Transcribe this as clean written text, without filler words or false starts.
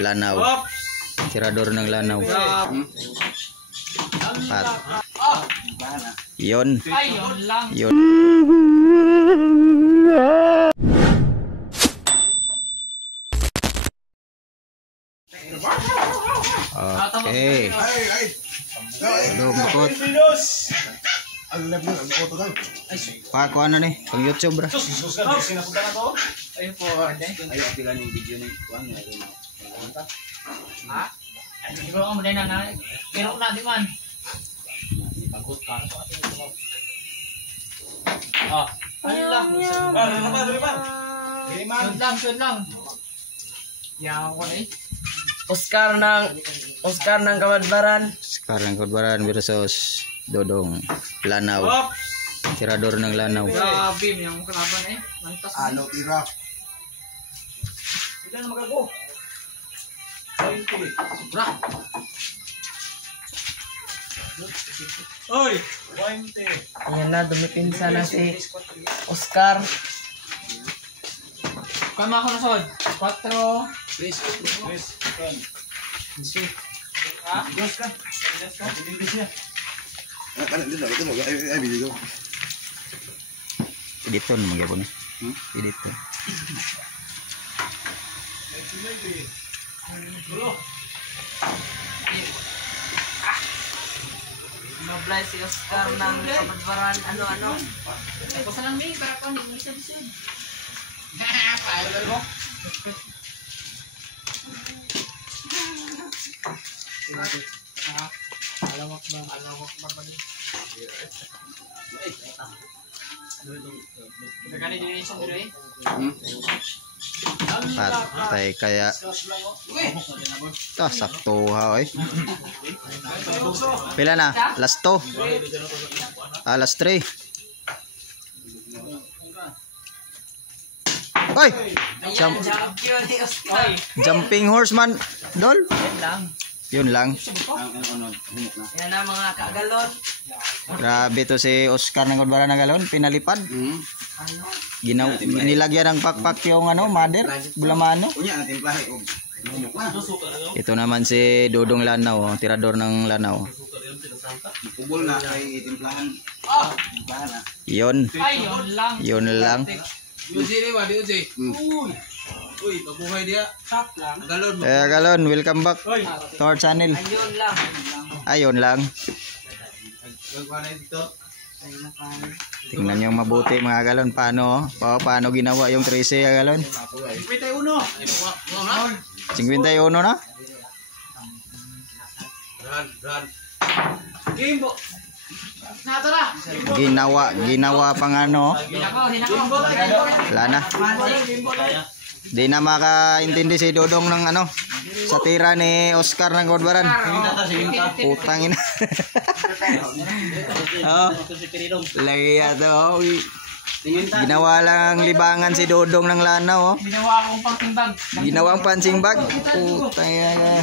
Lanaw. Tirador ng lanaw. At yun. Yun. Okay. Hello, bukot. Pak, ano nih? Pang YouTube, bro. Ayun po, ayo pila ning video ni kuan nga rin. Ha? Siguro ang muna na. Pero na di man. Pagod ka sa ating ito. Allah. Sud lang. Yaw ko eh. Oscar ng Kabadbaran. Oscar ng Kabadbaran versus Dodong Lanaw. Tirador ng lanaw. Grabe, yung kalaban eh. Mantas. Ano, tira. Ilan na magago? 20. Sobra. Oy, 20. Ayan na, dumipinsa na si Oscar. Kama ako na sod. 4. Please. Ha? Dos ka. Ito mo, ay video. Editon magyapon. Editon. Mablay si Oscar ng Kabadbaran. Ano? Ako sa lang may para pa hindi bisod. Paano mo? Alawak ba din? Magkano din yung sandro eh? Patay kaya. Sakto ha, oy. Pila na? Last 2. Last 3. Oy! Champion ni Oscar. Jumping horse man, Dol. Yan Yun lang. lang. Yan na mga kagalon. Grabe to si Oscar ng Kabadbaran na galon, pinalipad. Nilagyan ng pakpak yung mother, bulamano. Ito naman si Dodong Lanaw, tirador ng lanaw. Kubol na kay timplahan. Yun. Lang. Yun lang. Uy, pabuhay dia. Galon. Galon, welcome back to our channel. Ayun lang. Ayun lang. Tingnan nyo mabuti mga galon. Paano ginawa yung 13 galon? 51. 51 na? Run. Game bo. Natara. Ginawa pang ano. Hinako. Wala na. Di na makaintindi si Dodong ng sa tira ni Oscar ng Kabadbaran. Putang ina. Lagi ato. Ginawa lang libangan si Dodong ng lanaw. Ginawa akong pangtimbag. Ginawang pansing bag. Putang ina.